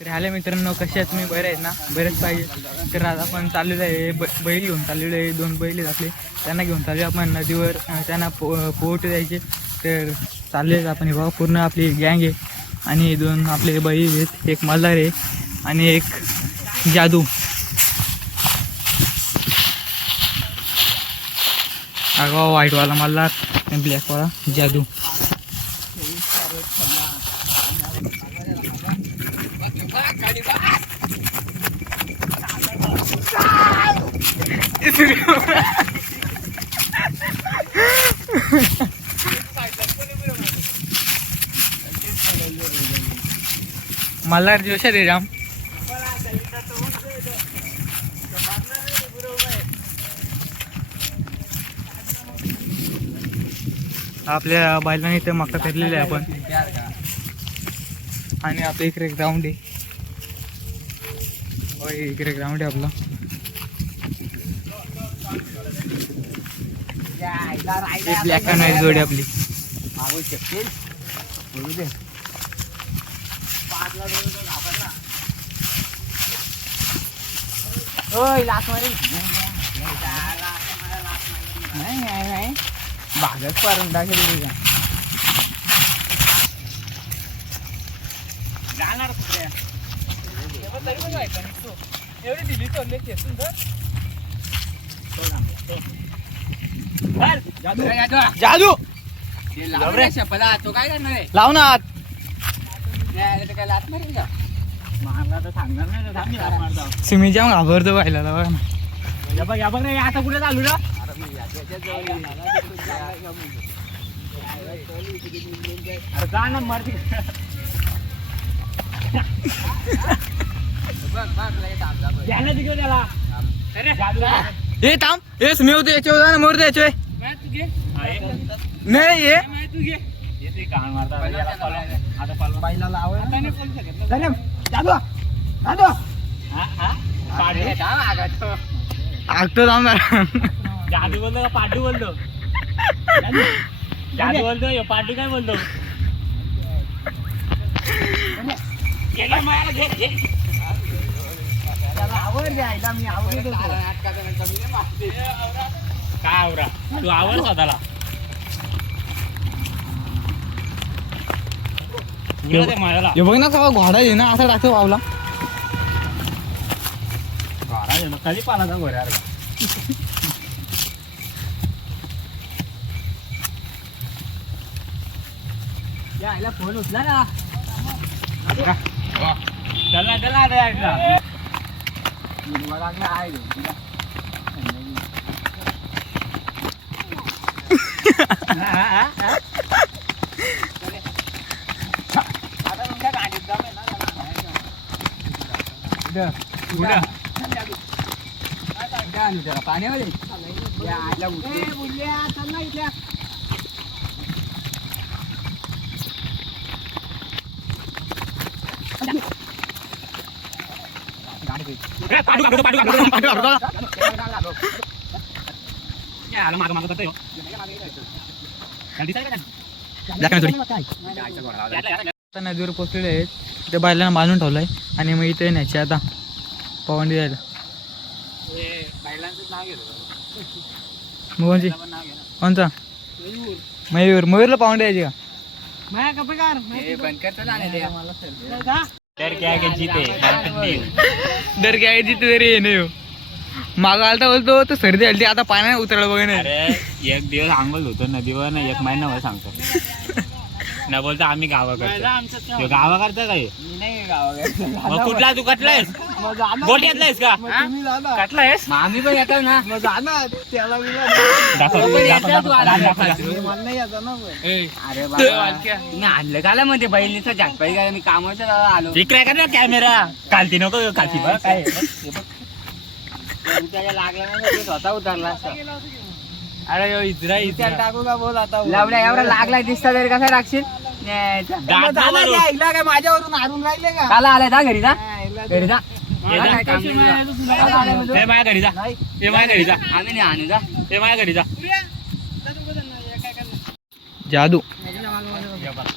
तर आले मित्रांनो कसे आहेत? तुम्ही बरे आहेत ना? बरेच पाहिजे. तर आज आपण चाललेलो आहे ब बैल घेऊन चाललेलो आहे. दोन बैल आपले. त्यांना घेऊन चाललो आपण नदीवर. त्यांना पो पोहट द्यायचे. तर चालले आपण हे बघा. पूर्ण आपली गँग आहे. आणि दोन आपले बैल आहेत. एक मल्हार आहे. आणि एक जादू. अगं व्हाईटवाला मल्हार आणि ब्लॅकवाला जादू. मल्हार जो रे राम. आपल्या बैलांनी इथे मका पेरलेला आहे आपण. आणि आपल्या इकडे ग्राउंड आहे. इकडे ग्राउंड आहे आपला. ब्लॅक अँड व्हाईट जोडी आपली. नाही नाही नाही भागच पारून टाकेल जाणार कुठे? एवढी दिली जादू. शपला तो काय करणार आहे? लाव ना आत. नाही, ते काय लाच मारेल का मारला तर सांगणार नाही तर थांब मी लाथ मारतो. सिमी जाम घाबरतो पाहिला बघा ना या बघ या बघ रे आता कुठे चालू ना अरे जा ना मारती द्यायला तिकडे त्याला जादू हे थांब हे स्मी होते ना मोर द्यायचे नाही हा, हा. आगतो जरा. जादू बोलतो का पाडू बोलतो जादू बोलतो पाडू काय बोलतो गेला मायाला घे, घे. काय आवरा. तू आवर स्वतःला. उडत आहे मायाला हे बघ ना सगळा घोडा आहे ना असा टाकतो पावला घोडा आहे ना, खाली पाला यायला फोन उचला ना. चला चला आता एकदा. हा, हा, हा. आता तुमच्या गाडीत दम आहे ना, कुठं? ए, पाडू काढतो, पाडू काढतो, पाडू काढतो. या, आला मागं मागं करतोय हो. त्याला दिसायला का नाही? दाखव ना थोडी. यायला, यायला. आता नदीवर पोचलेले आहेत ते बैलांना बांधून ठेवलंय आणि मग इथे न्यायचे आता पवंडी जायला मग कोणची कोणचा मयूर मयूरला पावंडी यायची का तर क्या के जीते? डर काय आहे तिथे तरी येणे हो. मागं आलता बोलतो तो सर्दी आली आता पाण्याने उतरलं बघ अरे एक दिवस आंघोळ होतो नदीवर ना एक महिना सांगतो. न बोलता आम्ही गावाकडचं गावाकडचं काय? मग कुठला तू कटलायस बोट येतलायस का? कटलायस आम्ही पण येतो ना. दाखव. अरे बाबा. तुम्ही आणलं काला मध्ये बहिणीचं झाटपाई काय मी कामाचं आलो. इकडे कर ना कॅमेरा? कालती नको कालती काय त्याला लागला नाही स्वतः उतरला. अरे यो इजरा इजरा टाकू का बोल आता. एवढा लागलाय दिसता तरी कसा टाकशील न्यायचा. दात मारू. माझ्यावरून हारून राहिले का? काला आलाय जा घरी जा घरी जा ये जा. काय काम नाही. जा. काला आलाय म्हणतो. ए माझ्या घरी जा ए माझ्या घरी जा आम्ही नाही आणू जा ए माझ्या घरी जा जादू.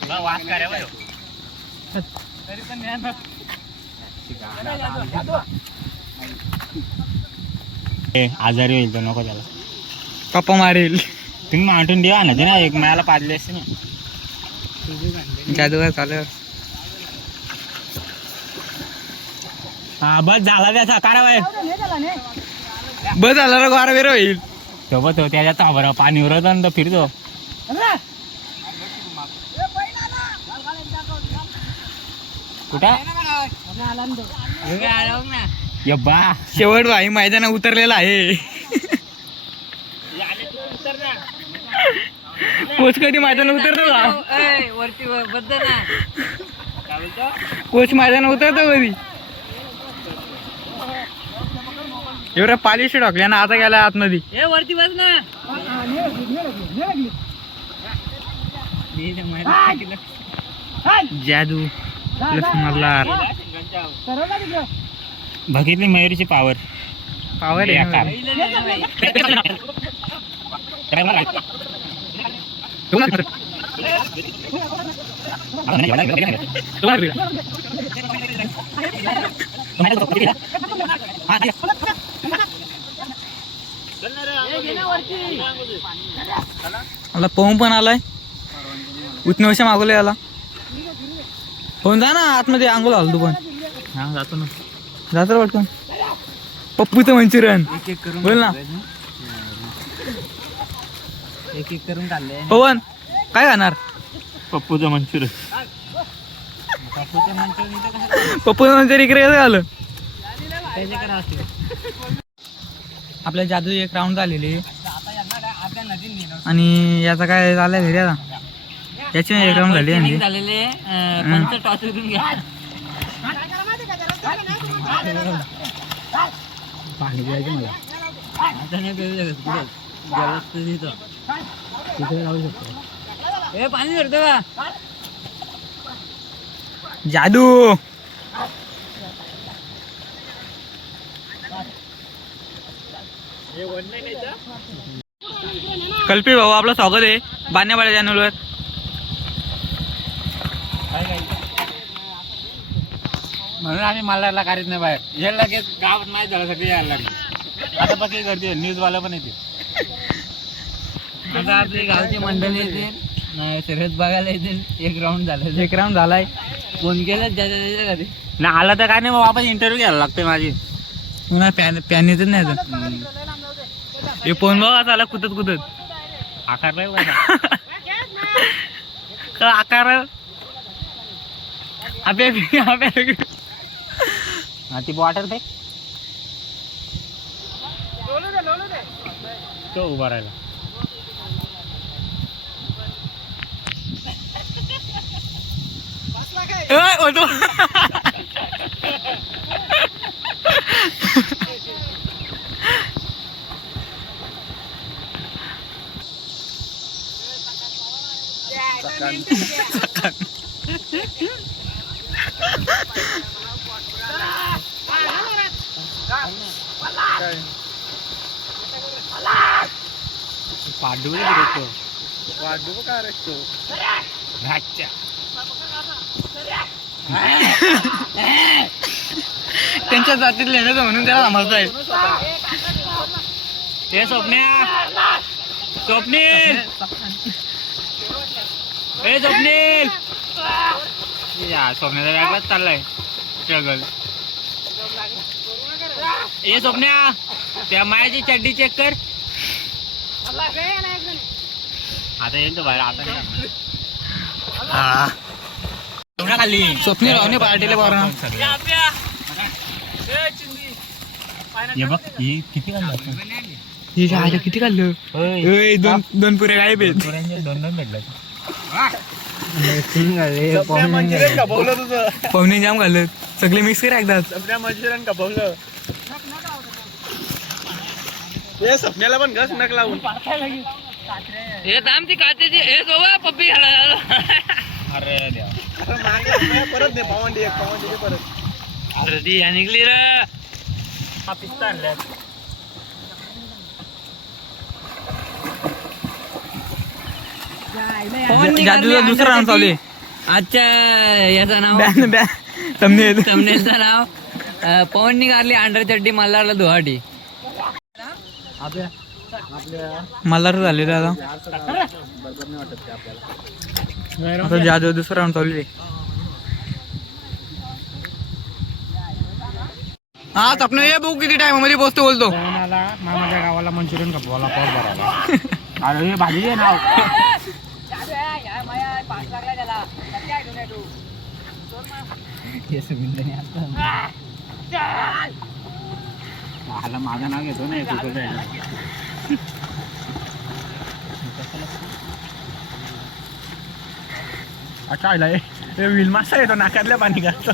वास आजारी होईल तो नको त्याला. पप्पा मारेल. तुम्ही मांटून देवा ना ते ना एक मला पाडले असते ना. जादूगार चालू? हा बस झाला त्याचा बाहेर. बस झाला रे गारा वेर होईल. सोबत हो त्याच्या ताबरा पाणी उरत आणि तो फिरतो. कुठं? यब्बा शेवट भाई मैदाना उतरलेला आहे. कोच कधी मैदान उतरतो का वरती बद्दल कोच मैदान उतरतो कधी एवढ्या पालिश टाकल्या ना आता गेला आतमध्ये ए वरती बस ना जादू प्लस मल्हार बघितली मयुरीची पावर पावर आहे ना. पोहून पण आलाय. उतनवश मागवले याला. होऊन जा ना आतमध्ये आंघोळ आलो तू पण. हा जातो ना. जातो वाटतं पप्पूचं मंचुरियन बोल ना? एक एक करून काढले पवन काय खाणार? पप्पूचं मंचुरियन. पप्पूचं मंचुरियन इकडे कसं झालं? त्याचे करा असते आपल्या जादू एक राऊंड झालेली. आणि याचा काय झालाय घरी आता? याची एक राऊंड झाली यांची. झालेले पंच टॉस विकून घ्या. पाणी द्यायचं मला. आता नाही शकत तर तिथे राहू शकतो. पाणी भरतो का? जादू! कल्पी भाऊ आपलं स्वागत आहे. बाण्यावाड्या चॅनलवर म्हणून आम्ही मल्हारला काढत नाही बाहेर. हे लगेच गावात नाही झालं सगळे यायला लागले. आता बाकी करते न्यूजवाला पण येते. आता आपली गावची मंडळी येतील. नाही शर्यत बघायला येतील. एक राऊंड झालं. एक राऊंड झालाय. फोन केलं ज्याच्या त्याच्या घरी ना आला तर काय नाही मग वापस इंटरव्ह्यू घ्यायला लागते माझी. पुन्हा पॅन पॅन येतच नाही आता. हे फोन बघा चाला कुतत कुतत आकार नाही बघा. का आकार. आपल्या आपल्या हा, ती बॉटल फेक तो उभा राहिला. ओय, होतो पाडू रे पाडू का रे तो अच्छा त्यांच्या जातीत लेण्याचं म्हणून त्याला समजताय. ते स्वप्न्या. स्वप्नील. ए स्वप्नील. या स्वप्नाचा वेगळाच चाललाय. स्ट्रगल ए स्वप्न्या त्या मायाची चड्डी चेक कर. आता येईल तो बाहेर आता एवढा खाली पार्टीला बरं हे बघ ही किती खाल्लं हे किती खाल्लं? दोन दोन पुरे गायब आहेत. दोन दोन भेटलं. पाहुणे जाम घालत सगळे मिक्स करा एकदाच. हे थांब ती काचेची हे सोबा पप्पी घालायला अरे देवा. अरे ती या निघली रे. हा पिस्ता आणलाय. जादूचा दुसरा राऊंड चालू आहे. अच्छा याचं नाव? Ban ban thumbnail. thumbnailचं नाव? अं, पवन निघाली अंडर चड्डी मल्हारला दुहाटी मल्हार झालेला आता. आता जादू दुसरा राऊंड चालू आहे. हा सपन ये बघू किती टाइममध्ये पोहोचतो बोलतो. मामाच्या गावाला मंचुरियन खपवाला पाऊस भरायला. अरे हे भाजी आहे नाव माझं नाव घेतो ना अच्छा विल मासा येतो नाकातल्या पाणी घालतो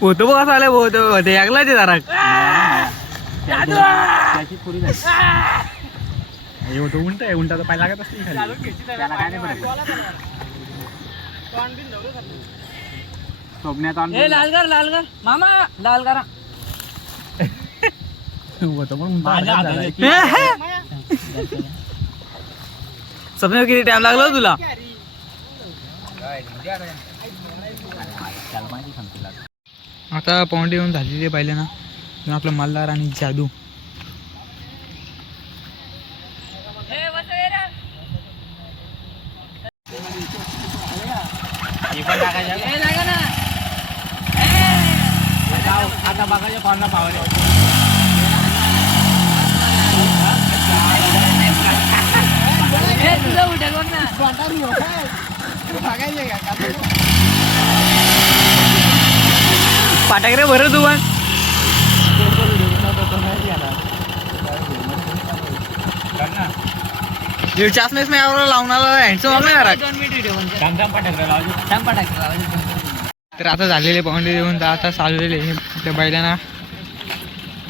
होतो बघ असं आलं होतो ते ऐकला ते जरा. पुरी होतो उंट आहे उंटा तर पाय लागत असते मामा लाल करा होतं पण उंटा माझ्या हातात हातात झाला. सपन किती टाइम लागला हो तुला त्याला माहिती सांगते लाग. आता पाहुंडे येऊन झालेले पाहिले ना आपलं मल्हार आणि जादू आता- आता बघायचं कोणाला पावर आहे. ए, तुझं उठेल बघ रे तू पण कर नाही आवडला लावणारा हँडसम नाही तर आता झालेले पाहुणे देऊन आता चाललेले त्या बैलांना.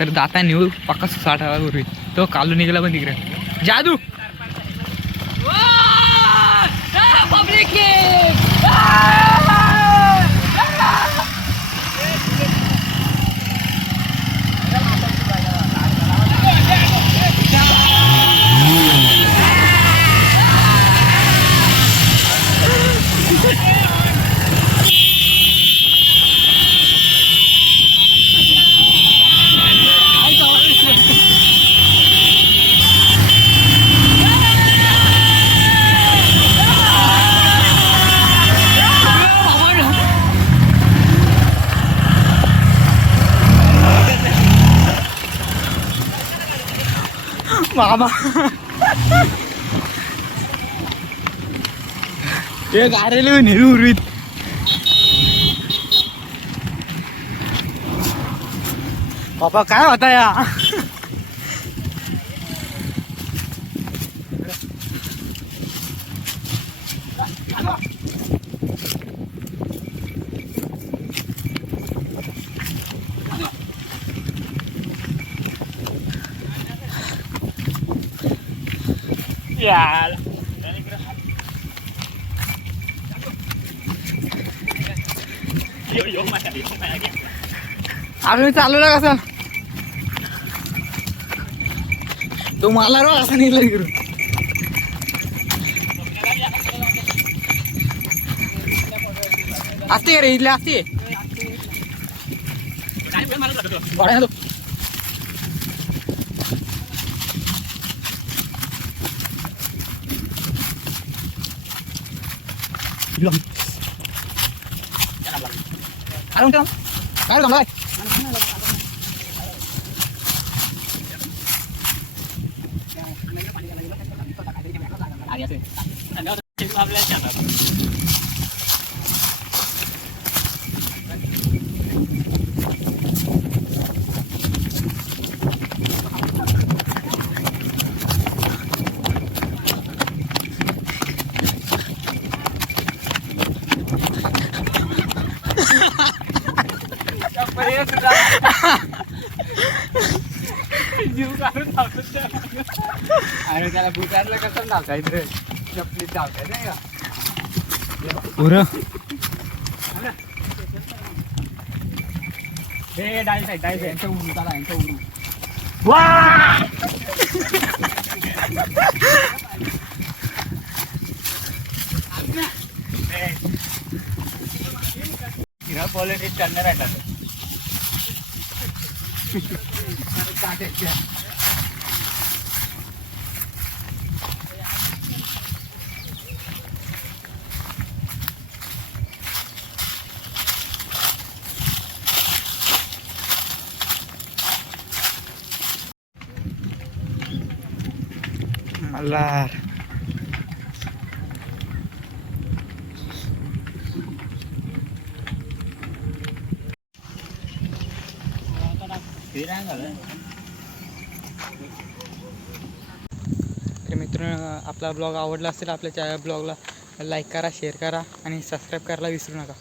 तर दाता नेऊ पक्का साठ हजार पूर्वी तो कालू निघाला पण तिकडे. जादू! पब्लिक मामा हे गारेले नेहरू उर्वीत बाबा काय होता या यार. यो, यो, माझ्या, यो, माझ्या. आम्ही चालू ना कसं तो मला रो असं निघला इकडून असते रे इथले असते बघा तो काय म्हणतो काय थांबलाय अरे त्याला बुटायला कसं टाकायचं चपली टाकाय नाही का उरं हे डाय साईड डाय साईड यांच्या उरू त्याला यांच्या उरू पॉलिटिक्स करणार आहे आता. मला तर मित्रांनो आपला ब्लॉग आवडला असेल आपल्या ब्लॉगला लाईक करा शेअर करा आणि सबस्क्राईब करायला विसरू नका